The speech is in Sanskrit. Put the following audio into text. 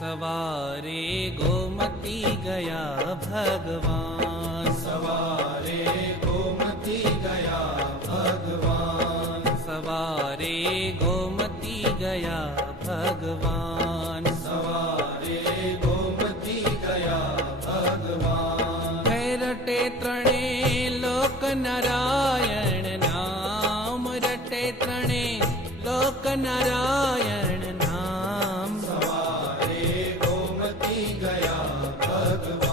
सवारे गोमती गया भगवान्। सवारे गोमती गया भगवान्। सवारे गोमती गया भगवान्। सवारे गोमती गया भगवान्। भैरटे रटे तणे लोकरायण नम रटे तणे लोकरायण Akbar